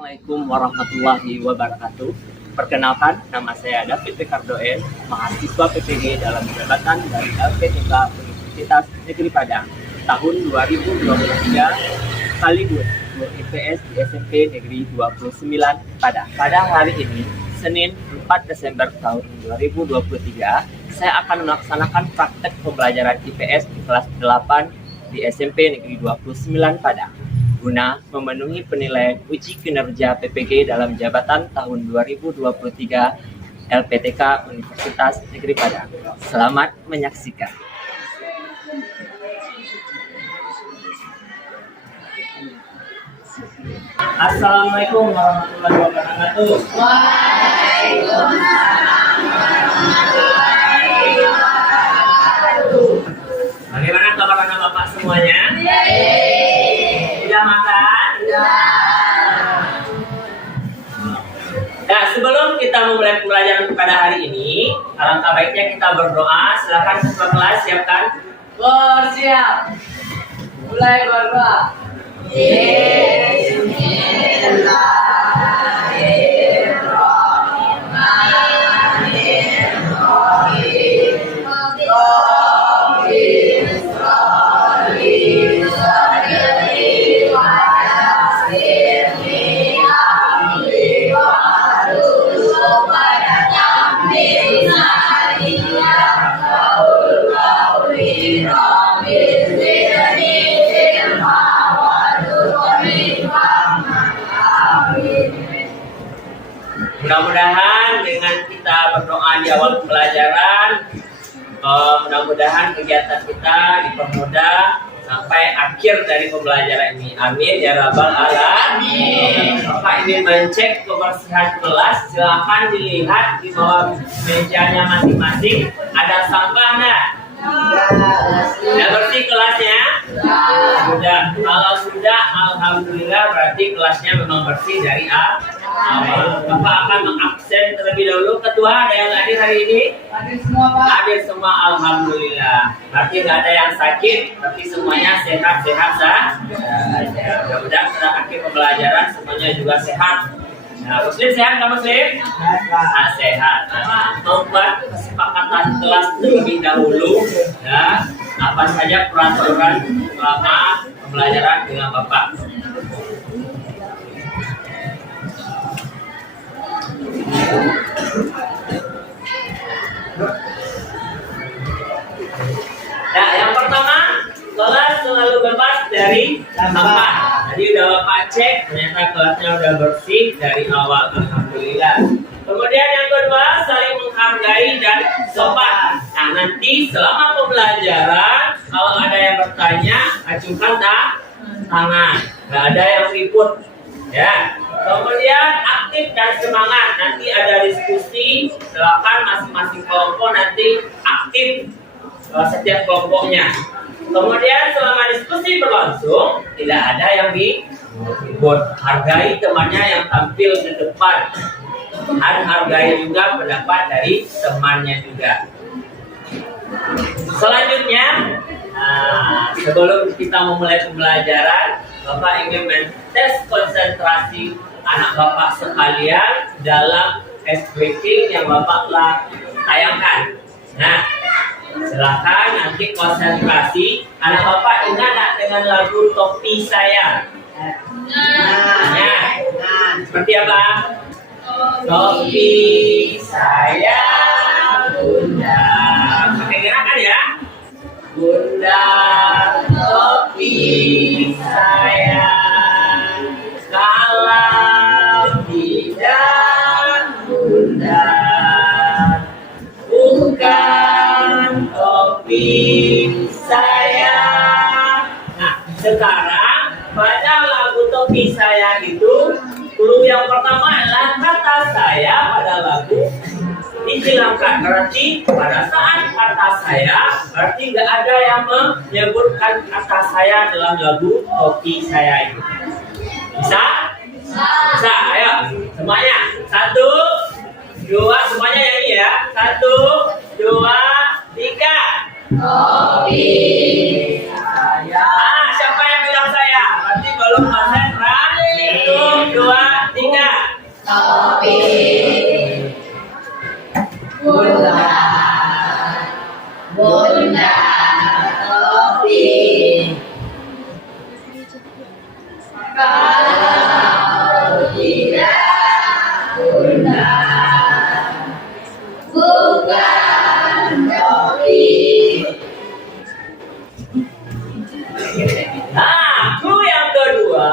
Assalamualaikum warahmatullahi wabarakatuh. Perkenalkan, nama saya David Ricardoen, mahasiswa PPG dalam jabatan dari LPTK Universitas Negeri Padang tahun 2023 kali 2 IPS di SMP Negeri 29 Padang. Pada hari ini, Senin 4 Desember tahun 2023, saya akan melaksanakan praktek pembelajaran IPS di kelas 8 di SMP Negeri 29 Padang guna memenuhi penilaian uji kinerja PPG dalam jabatan tahun 2023 LPTK Universitas Negeri Padang. Selamat menyaksikan. Assalamualaikum warahmatullahi wabarakatuh. Bagaimana kabar anak Bapak semuanya? Sudah makan? Nah, sebelum kita memulai pembelajaran pada hari ini, alangkah baiknya kita berdoa. Silakan ketua kelas siapkan. Siap. Mulai berdoa. Mudah-mudahan dengan kita berdoa di awal pembelajaran, mudah-mudahan kegiatan kita dipermudah sampai akhir dari pembelajaran ini. Amin ya rabbal alamin. Bapak ingin mengecek kebersihan kelas, silakan dilihat di bawah mejanya masing-masing ada sampah nggak? Sudah bersih kelasnya? Sudah. Kalau sudah, alhamdulillah berarti kelasnya memang bersih dari awal. Bapak akan mengabsen terlebih dahulu. Ketua, ada yang hadir hari ini? Hadir semua, Pak. Hadir semua, alhamdulillah. Berarti nggak ada yang sakit, berarti semuanya sehat-sehat saja. Mudah-mudahan setelah akhir pembelajaran semuanya juga sehat. Nah, Muslim sehat nggak Muslim? Sehat. Membuat kesepakatan kelas terlebih dahulu, ya. Apa saja peraturan selama pembelajaran dengan Bapak. Nah, yang pertama, kelas selalu bebas dari sampah. Tadi udah Bapak cek, ternyata kelasnya udah bersih dari awal, alhamdulillah. Kemudian yang kedua, saling menghargai dan sopan. Nah, nanti selama pembelajaran, kalau ada yang bertanya, acungkan tangan. Nggak ada yang ribut, ya. Kemudian aktif dan semangat. Nanti ada diskusi, silakan masing-masing kelompok nanti aktif setiap kelompoknya. Kemudian selama diskusi berlangsung, tidak ada yang ribut. Hargai temannya yang tampil di depan. Hargai juga pendapat dari temannya juga. Selanjutnya, sebelum kita memulai pembelajaran, Bapak ingin mentes konsentrasi anak Bapak sekalian dalam briefing yang Bapak telah tayangkan. Nah, silakan nanti konsentrasi. Anak Bapak ingat tak dengan lagu Topi Saya? Seperti apa? Topi saya Bunda. Pakai gerakan ya. Bunda, topi saya. Kalau tidak Bunda, bukan topi saya. Nah, sekarang pada lagu Topi Saya itu, clue yang pertama adalah kata saya pada lagu dihilangkan. Berarti pada saat kata saya, berarti nggak ada yang menyebutkan kata saya dalam lagu Topi Saya itu. Bisa? Bisa, ayo semuanya. 1, 2, semuanya nyanyi ya. 1, 2, 3. Topi saya. Siapa yang bilang saya? Berarti belum konsen. 1, 2, 3. Topi. Bunda. Bunda. Topi. Kalau tidak Bunda, bukan topi. Nah, clue yang kedua,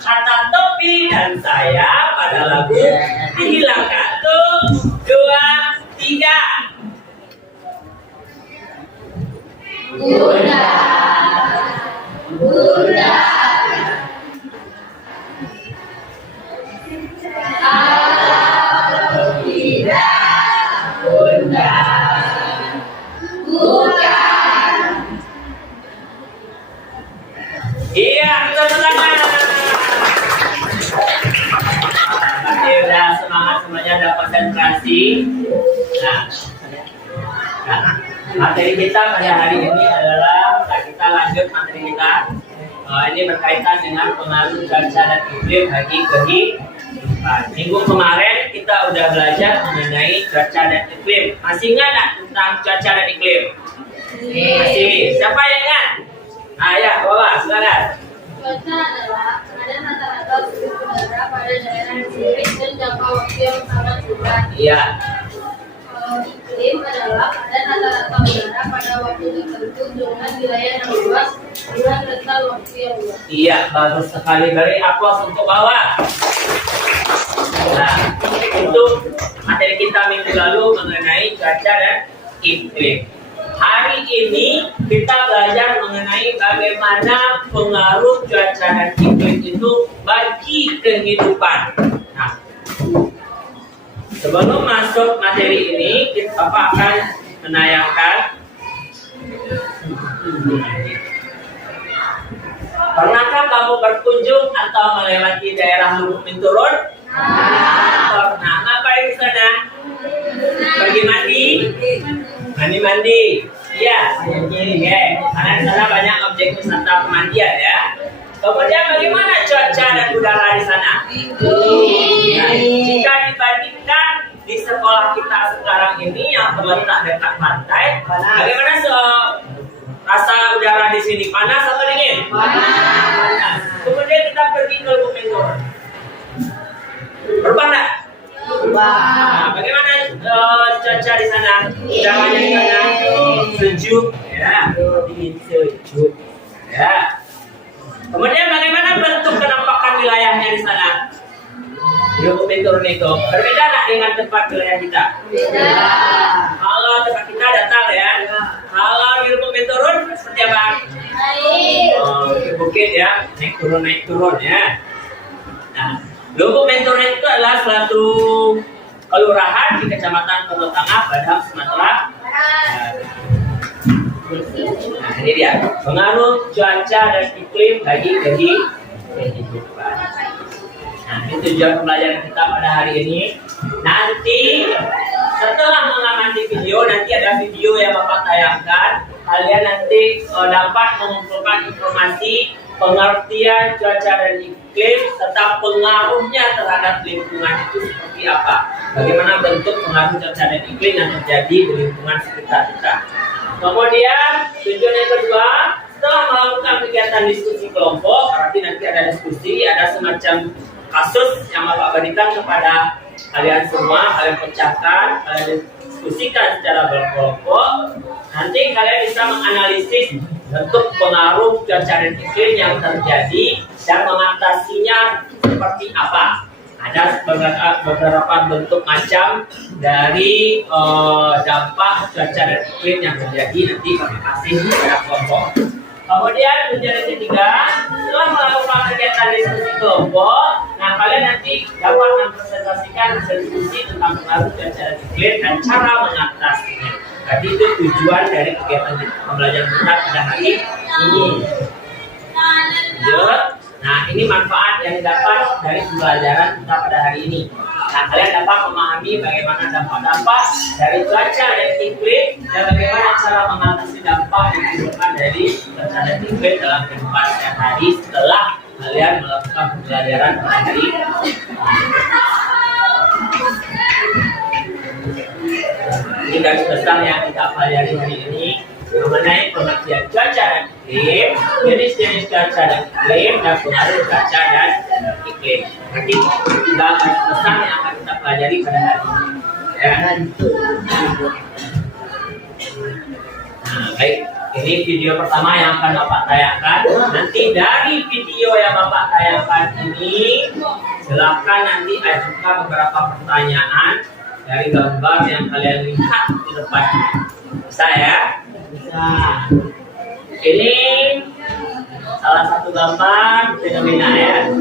kata topi dan saya pada lagu dihilang. 1, 2, 3. Bunda, Bunda, kalau tidak Bunda, bukan. Iya, tepuk tangan. Pasti udah semangat semuanya, udah konsentrasi. Nah, materi kita pada hari ini adalah kita lanjut materi kita. Ini berkaitan dengan pengaruh cuaca dan iklim bagi kehidupan. Minggu kemarin kita udah belajar mengenai cuaca dan iklim. Masih ingat nggak tentang cuaca dan iklim? Masih. Siapa yang ingat? Ya, bawa, silakan. Cuaca adalah keadaan rata-rata suhu udara pada daerah yang sering dan jangka waktu yang sangat singkat. Iya. Kalau iklim adalah keadaan rata-rata udara pada waktu tertentu dengan wilayah yang luas dengan rentang waktu yang luas. Iya, bagus sekali. Beri aplaus untuk bawah. Nah, itu materi kita minggu lalu mengenai cuaca dan iklim. Hari ini kita belajar mengenai bagaimana pengaruh cuaca dan iklim itu bagi kehidupan. Nah, sebelum masuk materi ini, Bapak akan menayangkan. Pernahkah kamu berkunjung atau melewati daerah Lubuk Minturun? Pernah. Ngapain di sana? Pergi mandi? Mandi. Iya. Oke. Karena di sana banyak objek wisata pemandian ya. Kemudian bagaimana cuaca dan udara di sana? Nah, jika dibandingkan di sekolah kita sekarang ini yang terletak dekat pantai, bagaimana rasa udara di sini? Panas atau dingin? Panas. Kemudian kita pergi ke Lubuk Minturun. Berubah nggak? Nah, bagaimana cuaca di sana? Udaranya di sana sejuk, ya, dingin sejuk, ya. Kemudian bagaimana bentuk penampakan wilayahnya di sana? Di Lubuk Minturun itu berbeda nggak dengan tempat wilayah kita? Beda. Kalau tempat kita datar ya. Kalau di Lubuk Minturun seperti apa? Bukit ya, naik turun ya. Nah, Lubuk Minturun itu adalah suatu kelurahan di Kecamatan Pondok Tengah, Padang, Sumatera. Nah, ini dia pengaruh cuaca dan iklim bagi kehidupan. Nah, ini tujuan pembelajaran kita pada hari ini. Nanti setelah mengamati video, nanti ada video yang Bapak tayangkan. Kalian nanti dapat mengumpulkan informasi pengertian cuaca dan iklim serta pengaruhnya terhadap lingkungan itu seperti apa. Bagaimana bentuk pengaruh cuaca dan iklim yang terjadi di lingkungan sekitar kita. Kemudian tujuan yang kedua, setelah melakukan kegiatan diskusi kelompok, berarti nanti ada diskusi, ada semacam kasus yang Bapak berikan kepada kalian semua, kalian pecahkan, kalian diskusikan secara berkelompok. Nanti kalian bisa menganalisis bentuk pengaruh cuaca dan iklim yang terjadi dan mengatasinya seperti apa. Ada beberapa bentuk macam dari dampak cuaca dan iklim yang terjadi, nanti kami kasih kepada kelompok. Kemudian tujuan yang ketiga, setelah melakukan kegiatan diskusi kelompok, nah kalian nanti dapat mempresentasikan hasil diskusi tentang pengaruh cuaca dan iklim dan cara mengatasinya. Jadi itu tujuan dari kegiatan pembelajaran kita pada hari ini. Lanjut. Nah, ini manfaat yang didapat dari pembelajaran kita pada hari ini. Nah, kalian dapat memahami bagaimana dampak-dampak dari cuaca dan iklim dan bagaimana cara mengatasi dampak yang ditimbulkan dari cuaca dan iklim dalam kehidupan sehari-hari setelah kalian melakukan pembelajaran pada hari ini. Ini garis besar yang kita pelajari hari ini mengenai pengertian cuaca dan iklim, jenis-jenis cuaca dan iklim, dan pengaruh cuaca dan iklim. Nanti tiga garis besar yang akan kita pelajari pada hari ini. Ya. Nah, baik. Ini video pertama yang akan Bapak tayangkan. Nanti dari video yang Bapak tayangkan ini, silakan nanti ajukan beberapa pertanyaan dari gambar yang kalian lihat di depan. Bisa ya? Bisa. Ini salah satu gambar fenomena ya.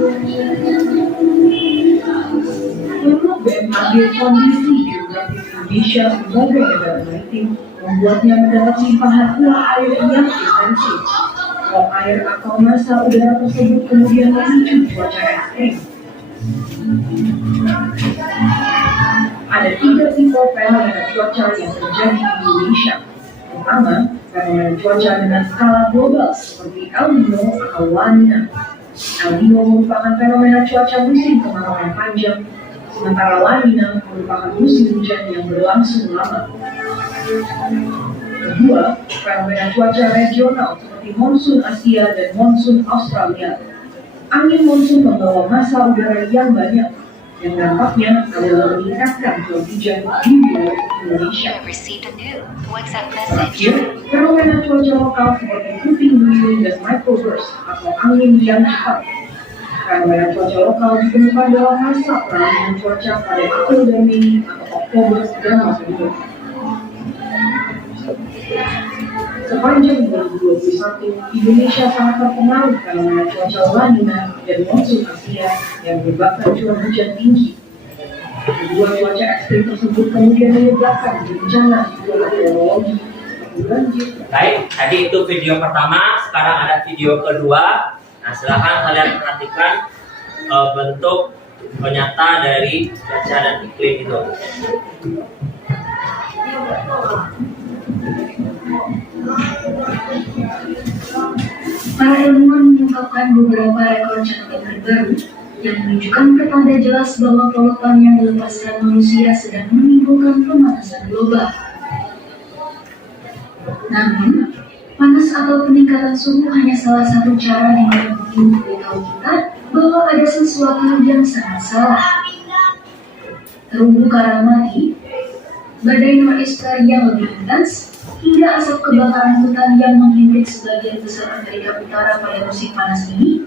Menurut BMKG, kondisi geografis Indonesia sebagai negara maritim membuatnya mendapat limpahan uap air yang intensif. Uap air atau massa udara tersebut kemudian memicu cuaca ekstrim. Ada 3 tipe fenomena cuaca yang terjadi di Indonesia. Pertama, fenomena cuaca dengan skala global seperti El Nino atau La Nina. El Nino merupakan fenomena cuaca musim kemarau yang panjang, sementara La Nina merupakan musim hujan yang berlangsung lama. Kedua, fenomena cuaca regional seperti monsun Asia dan monsun Australia. Angin monsun membawa massa udara yang banyak, yang dampaknya adalah meningkatkan curah hujan di wilayah Indonesia. Terakhir, fenomena cuaca lokal seperti puting beliung dan microburst atau angin yang cepat. Fenomena cuaca lokal ditemukan dalam masa peralihan cuaca pada April dan Mei atau Oktober dan November. Sepanjang 2021, Indonesia sangat terpengaruh fenomena cuaca La Nina dan monsun Asia yang menyebabkan curah hujan tinggi. Kedua cuaca ekstrim tersebut kemudian menyebabkan bencana hidrometeorologi seperti banjir. Baik, tadi itu video pertama, sekarang ada video kedua. Nah, silahkan kalian perhatikan bentuk penyata dari cuaca dan iklim itu. Para ilmuwan mengungkapkan beberapa rekor catatan terbaru yang menunjukkan pertanda jelas bahwa polutan yang dilepaskan manusia sedang menimbulkan pemanasan global. Namun, panas atau peningkatan suhu hanya salah satu cara yang memberitahu kita bahwa ada sesuatu yang sangat salah. Terumbu karang mati, badai nor'easter yang lebih intens, hingga asap kebakaran hutan yang menghimpit sebagian besar Amerika Utara pada musim panas ini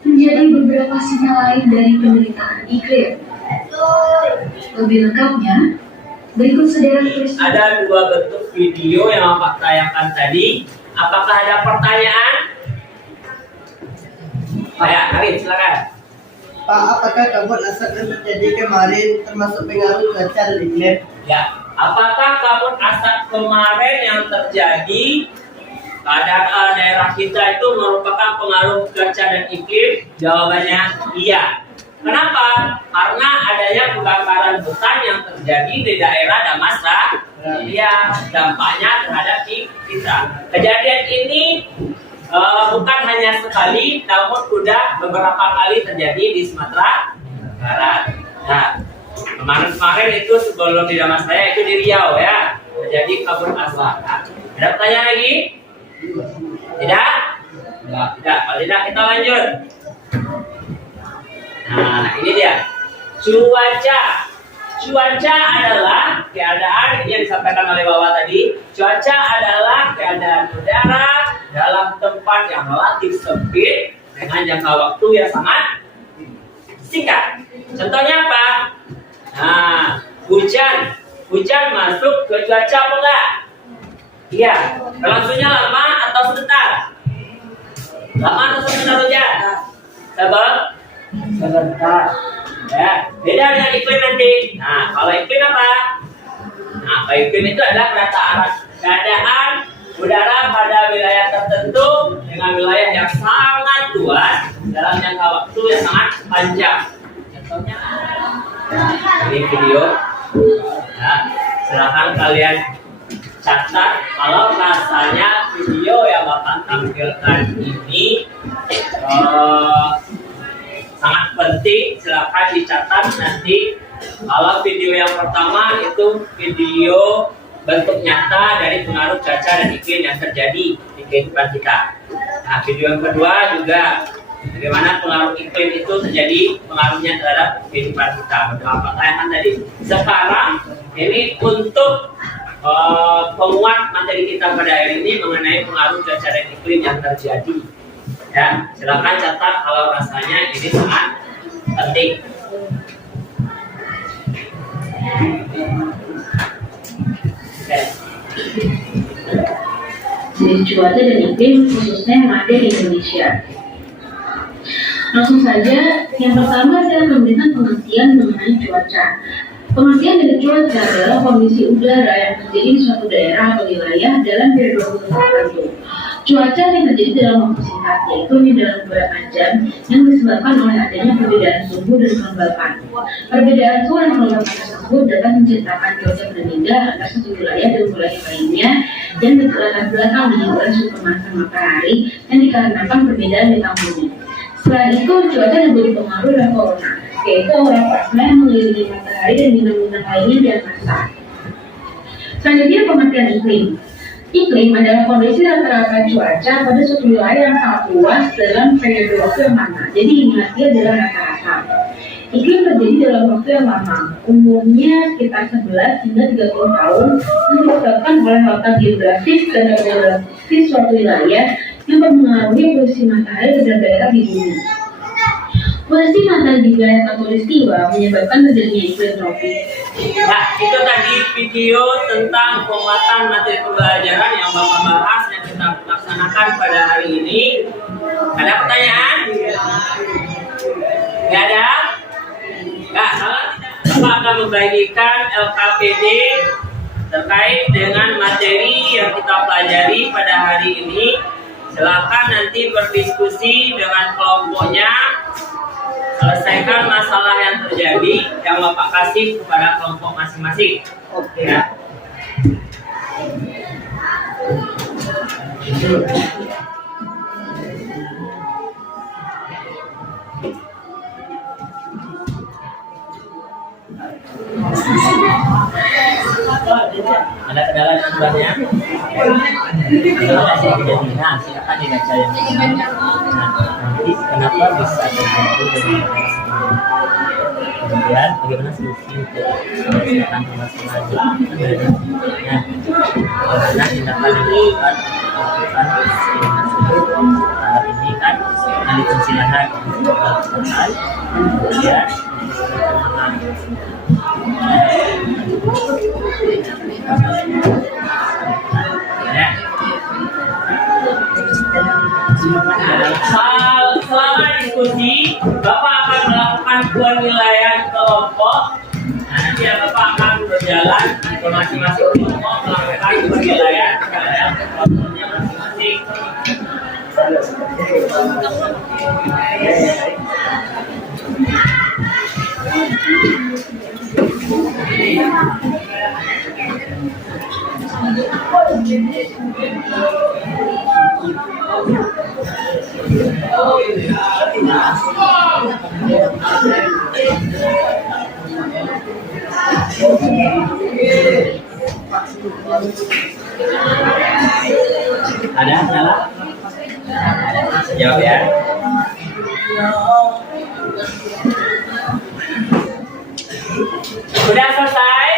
menjadi beberapa sinyal lain dari penderitaan iklim. Lebih lengkapnya, berikut sederet peristiwa. Ada 2 bentuk video yang Bapak tayangkan tadi. Apakah ada pertanyaan? Ya, Karin, silakan. Pak, apakah kabut asap yang terjadi kemarin termasuk pengaruh cuaca dan iklim? Ya, apakah kabut asap kemarin yang terjadi pada daerah kita itu merupakan pengaruh cuaca dan iklim? Jawabannya iya. Kenapa? Karena adanya kebakaran hutan yang terjadi di daerah Damasa. Iya, dampaknya terhadap kita. Kejadian ini bukan hanya sekali, namun sudah beberapa kali terjadi di Sumatera Barat. Nah, kemarin itu sebelum di Damastraya itu di Riau ya, terjadi kabut asap. Nah, ada pertanyaan lagi? Tidak? Tidak. Kalau tidak kita lanjut. Nah, ini dia. Cuaca adalah keadaan yang disampaikan oleh Bapak tadi. Cuaca adalah keadaan udara dalam tempat yang relatif sempit dengan jangka waktu yang sangat singkat. Contohnya apa? Nah, hujan masuk ke cuaca apa enggak? Iya. Berlangsungnya lama atau sebentar? Lama atau sebentar hujan? Sebentar. Ya, beda dengan iklim nanti. Nah, kalau iklim apa? Nah, kalau iklim itu adalah keadaan udara pada wilayah tertentu dengan wilayah yang sangat luas dalam jangka waktu yang sangat panjang. Contohnya ini video. Nah, silakan kalian catat kalau rasanya video yang Bapak tampilkan ini penting silakan dicatat nanti. Kalau video yang pertama itu video bentuk nyata dari pengaruh cuaca dan iklim yang terjadi di kehidupan kita. Nah, video yang kedua juga bagaimana pengaruh iklim itu terjadi pengaruhnya terhadap kehidupan kita. Beberapa pertanyaan tadi. Sekarang ini untuk penguat materi kita pada hari ini mengenai pengaruh cuaca dan iklim yang terjadi. Ya, silakan catat kalau rasanya ini sangat penting. Jenis cuaca dan iklim khususnya yang ada di Indonesia. Langsung saja, yang pertama saya akan memberikan pengertian mengenai cuaca. Pengertian dari cuaca adalah kondisi udara yang terjadi di suatu daerah atau wilayah dalam periode waktu tertentu. Cuaca yang terjadi dalam waktu singkat, yaitu dalam beberapa jam, yang disebabkan oleh adanya perbedaan suhu dan kelembapan. Perbedaan suhu dan kelembapan tersebut dapat menciptakan cuaca berbeda antara satu wilayah dan wilayah lainnya, dan berlatar belakangi oleh suhu pemanasan matahari yang dikarenakan perbedaan bintang bumi. Selain itu, cuaca juga dipengaruhi oleh corona, yaitu aura plasma yang mengelilingi matahari dan bintang-bintang lainnya di angkasa. Selanjutnya, pengertian iklim. Iklim adalah kondisi rata-rata cuaca pada suatu wilayah yang sangat luas dalam periode waktu yang lama. Jadi ingat, dia adalah rata-rata. Iklim terjadi dalam waktu yang lama, umumnya sekitar 11 hingga 30 tahun, yang disebabkan oleh latar geografis dan demografis suatu wilayah yang mempengaruhi posisi matahari pada daerah di bumi. Posisi matahari di wilayah khatulistiwa menyebabkan terjadinya iklim tropis. Nah, itu tadi video tentang penguatan materi pembelajaran yang Bapak bahas yang kita laksanakan pada hari ini. Ada pertanyaan? Tidak ada? Nah, Bapak akan membagikan LKPD terkait dengan materi yang kita pelajari pada hari ini. Silakan nanti berdiskusi dengan kelompoknya, selesaikan masalah yang terjadi yang Bapak kasih kepada kelompok masing-masing. Oke. Ya. Ada kendala di sebelahnya? Nah, silakan dibaca yang nanti kenapa bisa terjadi dengan kemudian bagaimana solusi untuk menyelesaikan permasalahan nah, bagaimana tindakan yang dilakukan tahap ini kan nanti pencerahan selesai kemudian selama diskusi Bapak akan melakukan penilaian kelompok. Nanti Bapak akan berjalan ke masing-masing kelompok melakukan penilaian terhadap kelompoknya masing-masing. Ada salah? Jawab ya. Sudah selesai?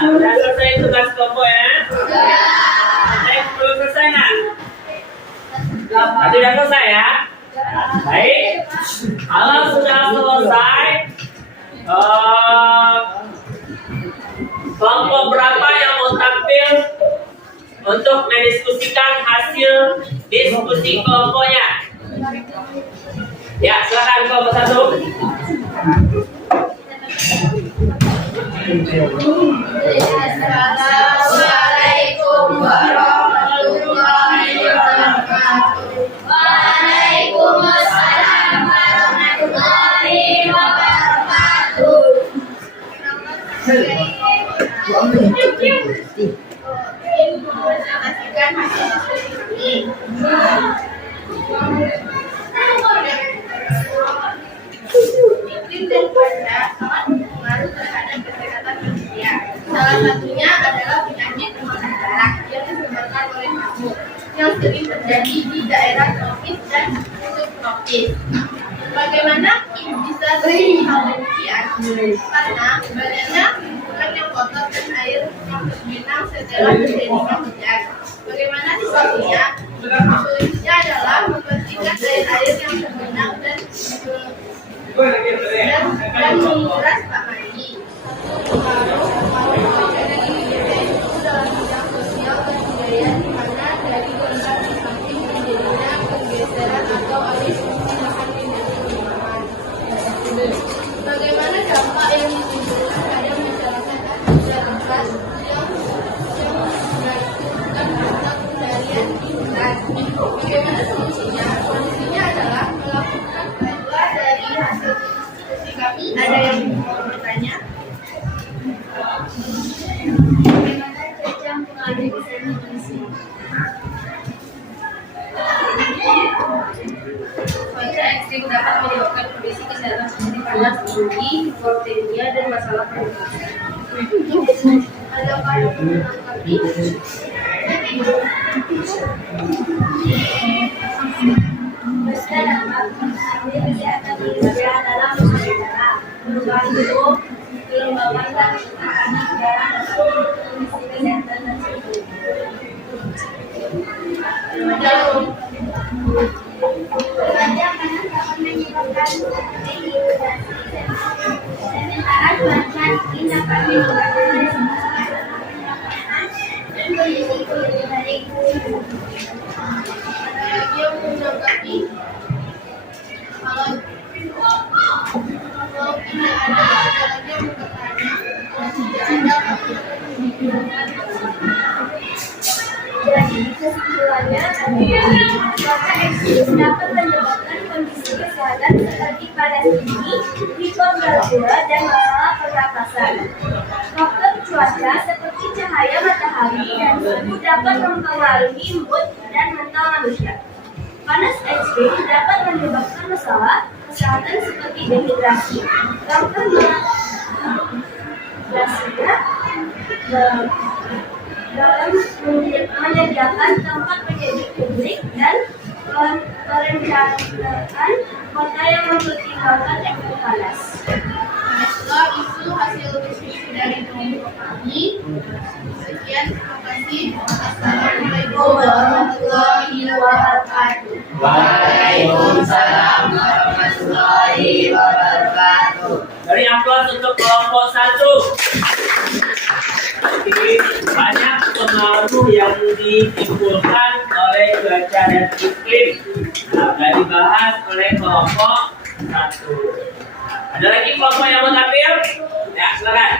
Sudah selesai tugas kelompok ya? Belum selesai nggak? Sudah selesai ya? Baik. Kalau sudah selesai, kelompok berapa yang mau tampil untuk mendiskusikan hasil diskusi kelompoknya? Ya, silakan kelompok satu. Assalamualaikum warahmatullahi wabarakatuh. Waalaikumsalam warahmatullahi wabarakatuh. kritis. Bagaimana bisa terjadi hal demikian? Karena badannya bukan yang kotor dan air yang tergenang setelah terjadinya hujan. Bagaimana solusinya? Solusinya adalah membersihkan air-air yang tergenang dan menguras Pak Mandi. Dalam bidang sosial dan budaya di mana dari kontak di samping terjadinya pergeseran atau alih fungsi lahan pindah perumahan. Bagaimana dampak yang ditimbulkan pada masyarakat dan masyarakat yang melakukan masa pencarian di hutan? Bagaimana solusinya? Solusinya adalah melakukan dua dari hasil diskusi kami. Ada yang mau bertanya? Bagaimana cuaca mempengaruhi kesehatan manusia? Cuaca ekstrim dapat menyebabkan kondisi kesehatan seperti panas tinggi, hipotermia, dan masalah pernafasan. Adakah yang menanggapi? Cuaca dapat mempengaruhi kesehatan manusia dalam beberapa cara. Perubahan suhu, kelembaban dan tekanan udara dapat kondisi kesehatan tersebut. Cuaca panas dapat menyebabkan dehidrasi, sementara cuaca dingin dapat menyebabkan resiko dan kondisi kulit kering. Ada lagi yang menanggapi? Kalau tidak ada lagi yang bertanya. Tidak ada. Jadi kesimpulannya adalah cuaca ekstrim dapat menyebabkan kondisi kesehatan seperti panas tinggi, hipotermia, dan masalah pernapasan. Faktor cuaca seperti cahaya matahari dan suhu dapat mempengaruhi mood dan mental manusia. Panas ekstrim dapat menyebabkan masalah kesehatan seperti dehidrasi, kanker dalam menyediakan tempat menjadi publik dan perencanaan kota yang mempertimbangkan efek panas. Setelah itu hasil diskusi dari kelompok kami. Sekian, terima kasih. Assalamualaikum warahmatullahi wabarakatuh. Waalaikumsalam warahmatullahi wabarakatuh. Dari aplaus untuk kelompok 1. Jadi banyak pengaruh yang ditimbulkan oleh cuaca dan iklim akan dibahas oleh kelompok 1. Ada lagi kelompok yang mau tampil? Ya, silakan.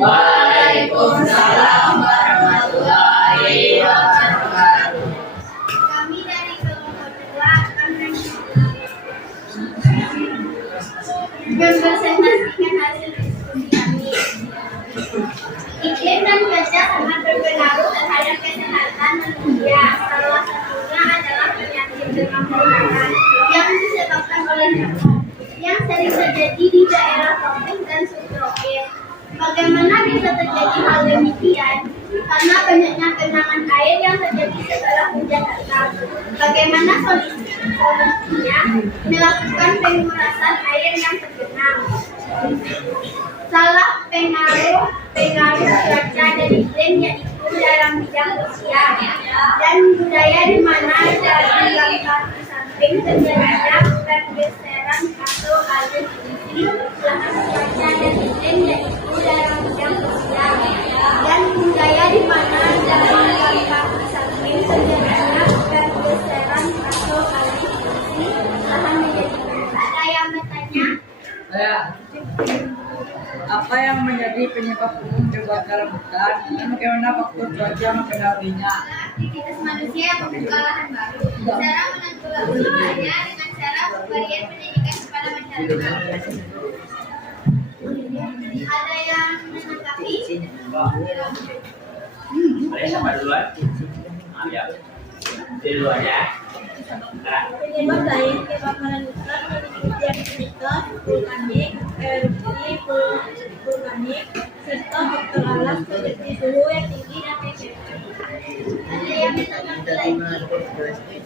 Waalaikumsalam warahmatullahi wabarakatuh. Kami dari kelompok 2 akan mempresentasikan hasil diskusi kami. Iklim dan cuaca sangat berpengaruh terhadap kesehatan manusia. Salah satunya adalah penyakit demam berdarah yang disebabkan oleh nyamuk yang sering terjadi di daerah tropis dan subtropis. Bagaimana bisa terjadi hal demikian? Karena banyaknya genangan air yang terjadi setelah hujan datang. Bagaimana solusinya? Melakukan pengurasan air yang tergenang. Salah pengaruh cuaca dan iklim yaitu dalam bidang sosial dan budaya di mana dari langkah di samping terjadinya pergeseran atau alih fungsi lahan cuaca dan iklim yaitu dalam bidang sosial dan budaya di mana dari langkah di samping terjadinya pergeseran atau alih fungsi lahan menjadi ada yang bertanya? Apa yang menjadi penyebab umum kebakaran hutan dan bagaimana faktor cuaca mempengaruhinya? Aktivitas manusia yang membuka lahan baru. Cara menanggulanginya dengan cara pemberian pendidikan kepada masyarakat. Ada yang menanggapi? Boleh siapa duluan? Ya. Duluan ya. Penyebab lain kebakaran hutan meliputi aktivitas vulkanik, erupsi vulkanik, serta faktor alam seperti suhu yang tinggi dan Ada yang menanggapi lagi.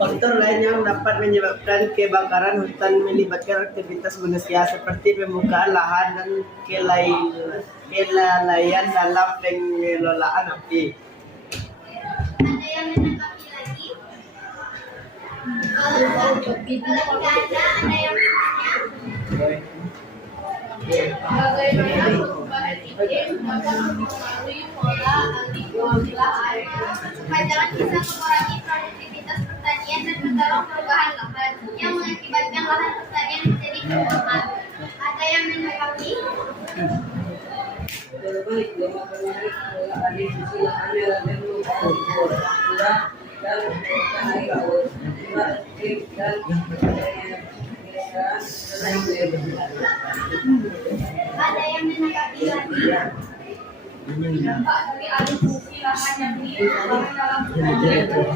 Faktor lain yang dapat menyebabkan kebakaran hutan melibatkan aktivitas manusia seperti pembukaan lahan dan kelalaian dalam pengelolaan api. Ada yang menanggapi lagi. Kalau tidak ada yang bertanya. Bagaimana perubahan iklim dapat mempengaruhi pola alih lahan? Pajangan bisa mengurangi produktivitas pertanian dan mendorong perubahan lahan yang mengakibatkan lahan pertanian menjadi kosongan. Ada yang menanggapi? Ada yang menanggapi lagi? Dampak dari alih fungsi lahan yang dilakukan dalam pertanian dan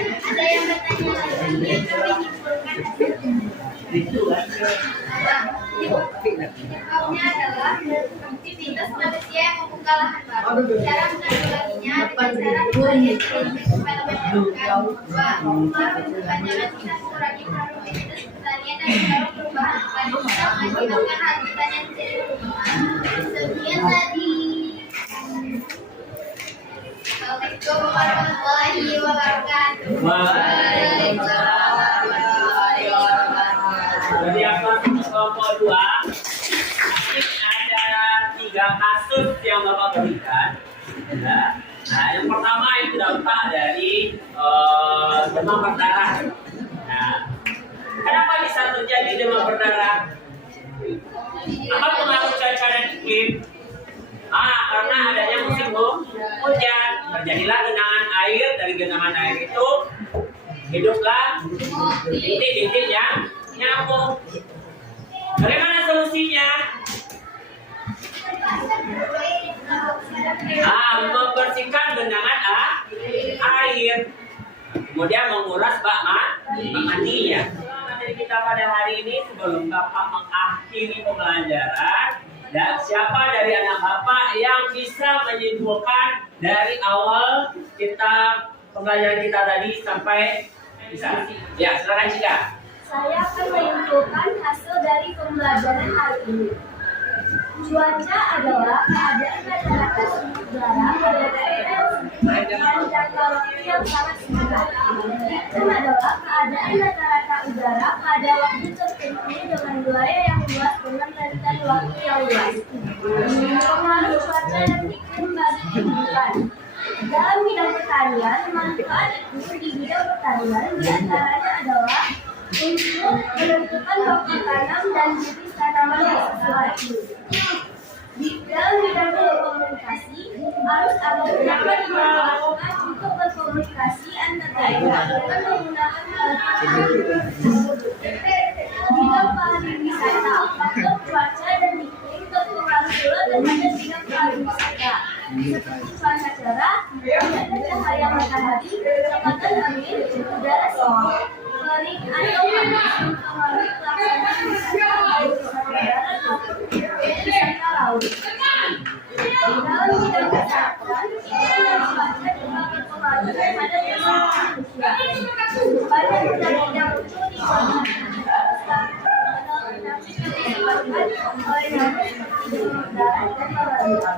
Ada yang bertanya lagi yang kami nyimpulkan penyebabnya adalah aktivitas manusia yang membuka lahan baru. Cara menanggulanginya dengan cara pemberian kritik kepada masyarakat. Panjangan bisa mengurangi produktivitas pertanian dan mendorong perubahan lahan bisa mengakibatkan hasil pertanian menjadi berkembang. Sekian tadi. Assalamualaikum warahmatullahi wabarakatuh. Waalaikumsalam warahmatullahi wabarakatuh. Jadi apa kelompok 2? Ini ada 3 kasus yang Bapak berikan. Ya. Nah, yang pertama itu dampak dari demam berdarah. Nah, kenapa bisa terjadi demam berdarah? Apa pengaruh cuaca dan iklim? Karena adanya musim hujan, terjadilah genangan air. Dari genangan air itu hiduplah bintik-bintik yang nyamuk. Bagaimana solusinya? Membersihkan genangan air, kemudian menguras bak mandinya. Materi kita pada hari ini sebelum Bapak mengakhiri pembelajaran. Dan siapa dari anak Bapak yang bisa menyimpulkan dari awal kita pembelajaran kita tadi sampai bisa? Ya, silakan Cika. Saya akan menyimpulkan hasil dari pembelajaran hari ini. Cuaca adalah keadaan rata-rata suhu udara pada daerah dan jangka waktu yang sangat singkat. Iklim adalah keadaan rata-rata udara pada waktu tertentu dengan wilayah yang luas dengan rentan waktu yang luas. Pengaruh cuaca dan iklim bagi kehidupan. Dalam bidang pertanian, manfaat iklim di bidang pertanian diantaranya adalah untuk menentukan waktu tanam dan jenis tanaman yang sesuai. Dalam bidang komunikasi, harus ada dapat dimanfaatkan untuk berkomunikasi antar daerah dengan menggunakan bidang pariwisata, faktor cuaca dan iklim berpengaruh pula terhadap bidang pariwisata, seperti cuaca cerah, banyaknya cahaya matahari, kecepatan angin, udara sejuk, kering atau panas mempengaruhi pelaksanaan wisata baik wisata darat maupun wisata laut. Dalam bidang kesehatan, iklim dan cuaca juga berpengaruh terhadap kesehatan manusia. Banyak penyakit yang muncul di masyarakat disebabkan oleh nyamuk seperti demam berdarah dan malaria.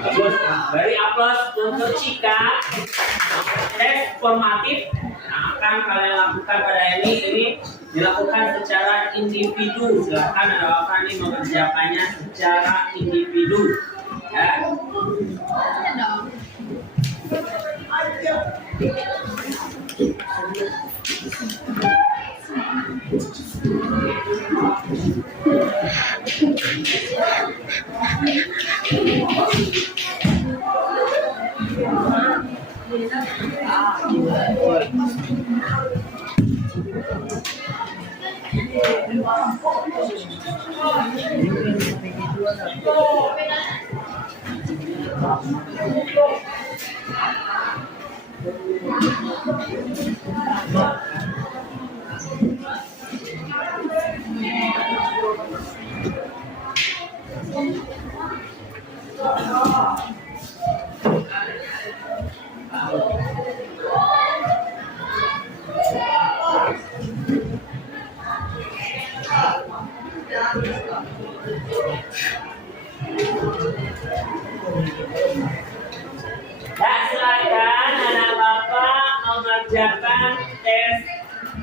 Bagus. Beri aplaus untuk Cika. Tes formatif yang akan kalian lakukan pada ini dilakukan secara individu. Silakan ada Bapak ini mengerjakannya secara individu. Ya. Ya, silakan anak bapak mengerjakan tes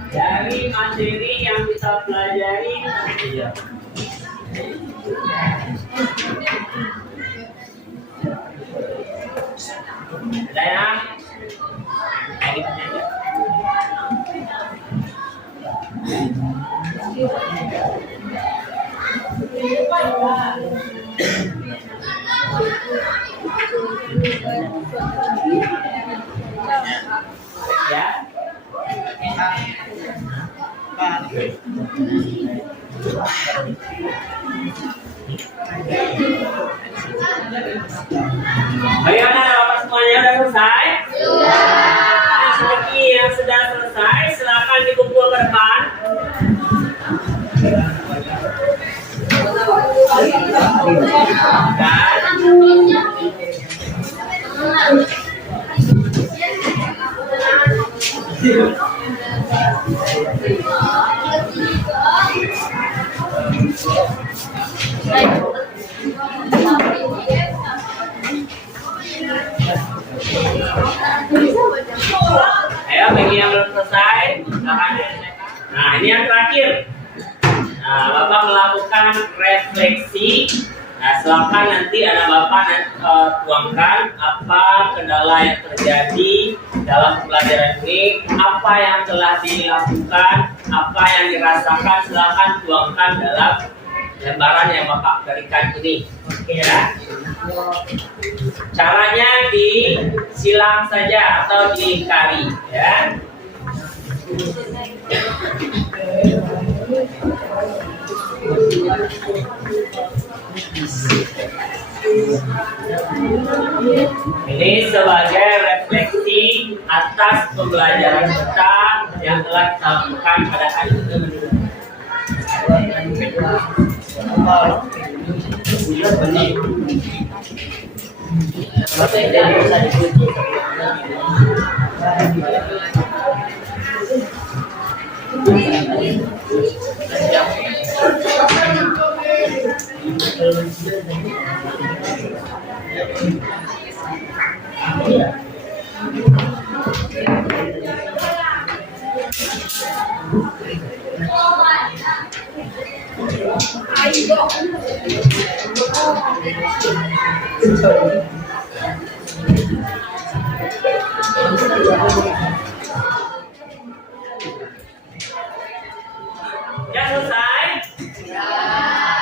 dari materi yang kita pelajari. Iya. Ada yang? Ya. Bagaimana bapak semuanya sudah selesai? Sudah. Seperti yang sudah selesai, silakan dikumpul ke depan. Ayo, bagi yang belum selesai, silakan. Nah, ini yang terakhir. Nah, bapak melakukan refleksi. Nah, silakan nanti anak bapak tuangkan apa kendala yang terjadi dalam pelajaran ini, apa yang telah dilakukan, apa yang dirasakan, silakan tuangkan dalam lembaran yang bapak berikan ini. Oke ya. Caranya disilang saja atau diingkari ya. Ini sebagai refleksi atas pembelajaran kita yang telah kita lakukan pada hari ini. Ya selesai? Ya.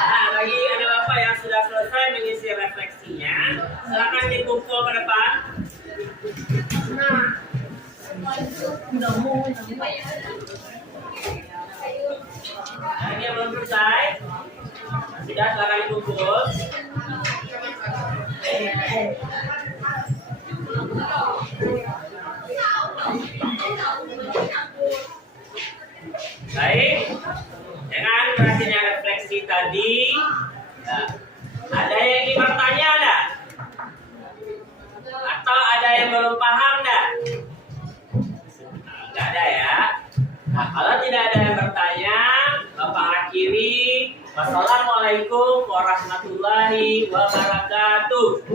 Nah, bagi anak bapak yang sudah selesai mengisi refleksinya, silakan dikumpul ke depan. Nah, ini yang belum selesai, sudah silakan dikumpul. Baik, dengan berhasilnya refleksi tadi, nah, ada yang ingin bertanya ada? Atau ada yang belum paham dah? Nggak ada ya? Nah, kalau tidak ada yang bertanya, bapak akhiri. Wassalamualaikum warahmatullahi wabarakatuh.